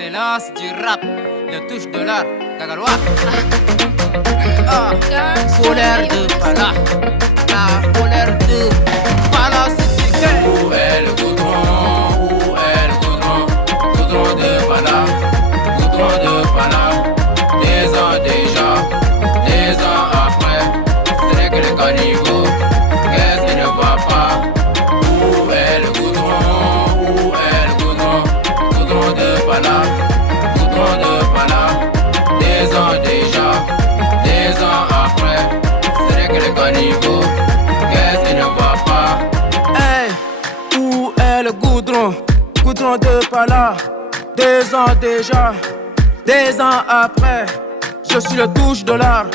L'excellence du rap, le touche de l'art, Kagalois. Ah, colère de Pala, la colère de Pala, c'est fait. Où est le goudron? Où est le goudron? Goudron de Pala, goudron de Pala. Des ans déjà, des ans après, c'est que les caniveaux. Qu'est-ce qui ne va pas? Où est le goudron? Où est le goudron? Goudron de Pala, goudron de Pala. Des ans déjà, des ans après, c'est que les caniveaux. Qu'est-ce qui ne va pas? Hey, où est le goudron? Goudron de Pala. Des ans déjà, des ans après, je suis le touche de l'art.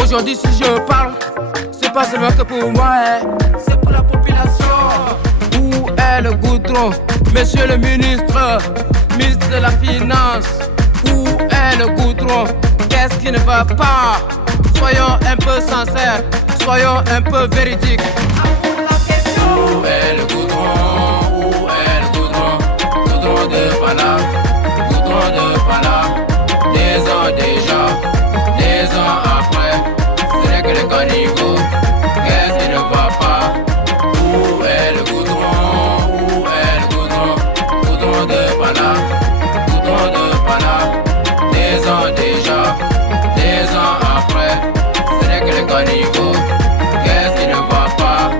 Aujourd'hui si je parle, c'est pas seulement que pour moi, c'est pour la population. Où est le goudron? Monsieur le ministre, ministre de la finance. Où est le goudron? Qu'est-ce qui ne va pas? Soyons un peu sincères, soyons un peu véridiques. Où est le goudron? Où est le goudron? Goudron de Pala, goudron de Pala. Des ans déjà, des ans après, c'est que les caniveaux. Qu'est-ce qui ne va pas? Où est le goudron? Où est le goudron? Goudron de Pala, goudron de Pala. Des ans déjà, des ans après, c'est que les caniveaux. Qu'est-ce qui ne va pas?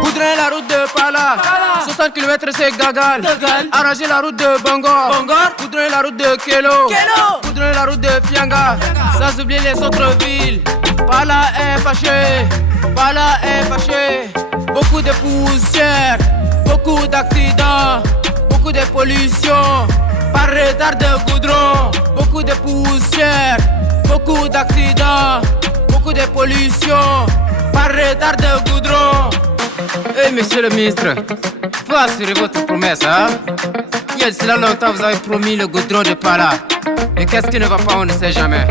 Goudron la route de Pala, 60 km c'est Gagal. Arranger la route de Bangor, Goudron la route de Kelo, Goudron la route de Fianga. Sans oublier les autres villes. Pala est fâché, Pala est fâché. Beaucoup de poussière, beaucoup d'accidents, beaucoup de pollution. Par retard de goudron, beaucoup de poussière, beaucoup d'accidents, beaucoup de pollution. Par retard de goudron. Hey, monsieur le ministre, faut assurer votre promesse, hein? Il y a cela longtemps, vous avez promis le goudron de Pala. Mais qu'est-ce qui ne va pas, on ne sait jamais.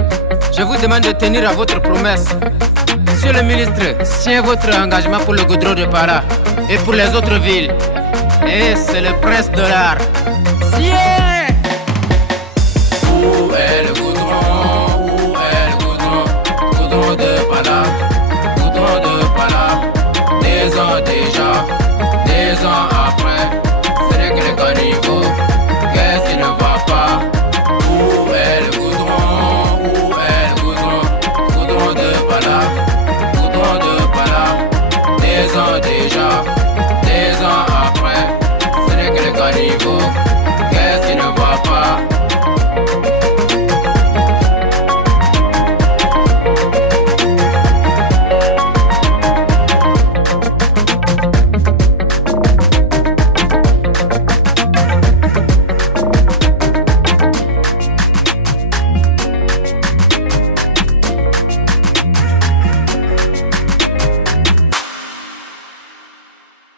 Je vous demande de tenir à votre promesse. Monsieur le ministre, signez votre engagement pour le goudron de Pala et pour les autres villes. Et c'est le prince de l'art. Yeah! Où est le goudron? Où est le goudron? Goudron de Pala, goudron de Pala. Des ans déjà, des ans